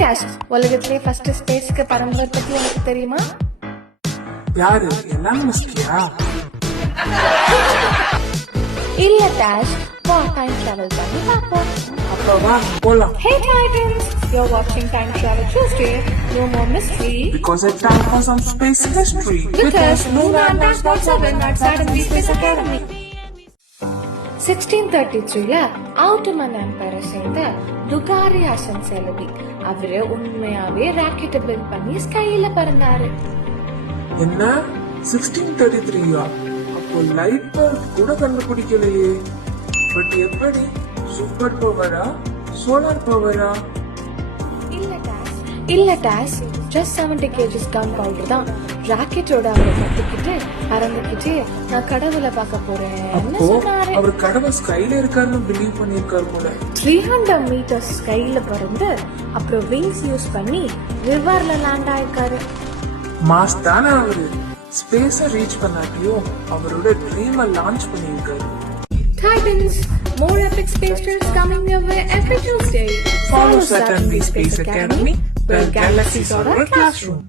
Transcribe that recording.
Dash, உலகத்திலே first ஸ்பேஸ்க்கு பறந்ததை பத்தி உனக்கு தெரியுமா? யாரு? எல்லாம் மிஸ்கியா? இல்ல டாஷ், வா டைம் டிராவல் பண்ணி பாப்போம். அப்ப வா போலாம். Hey Titans, you're watching Time Travel Tuesday. No more mystery. Because it's time for some space history. With us, Luna and Dash Box 7 at Saturn Space Academy. 1633ல ஆட்டோமன் எம்பையரை சேர்ந்த துகாரியாசன் செலவி அவரு உண்மையாவே ராக்கெட் பில்ட் பண்ணி ஸ்கைல பறந்தாரு. என்ன 1633? அப்போ லைட் பல்ப் கூட கண்டுபிடிக்கலையே. பட் எப்படி? சூப்பர் பவரா? சோலார் பவரா? இல்ல dash, just 70 kgs gun powder தான். ராக்கெட்டோட அவரை கத்துக்கிட்டு பறந்துக்கிட்டே நான் கடவுளை பார்க்க போறேன்னு சொன்னாரு. அவர் கடவுள் ஸ்கைல இருக்காருன்னு பிலீவ் பண்ணிருக்காரு போல. 300 meters ஸ்கைல பறந்து அப்புறம் விங்ஸ் யூஸ் பண்ணி ரிவர்ல லேண்ட் ஆயிருக்காரு. மாஸ் தானே அவரு. ஸ்பேஸ ரீச் பண்ணாட்டியும் அவரோட ட்ரீமை லான்ச் பண்ணிருக்காரு. Titans, more epic space trips coming your way every Tuesday. Follow Saturn Space Academy, where galaxies are our classroom.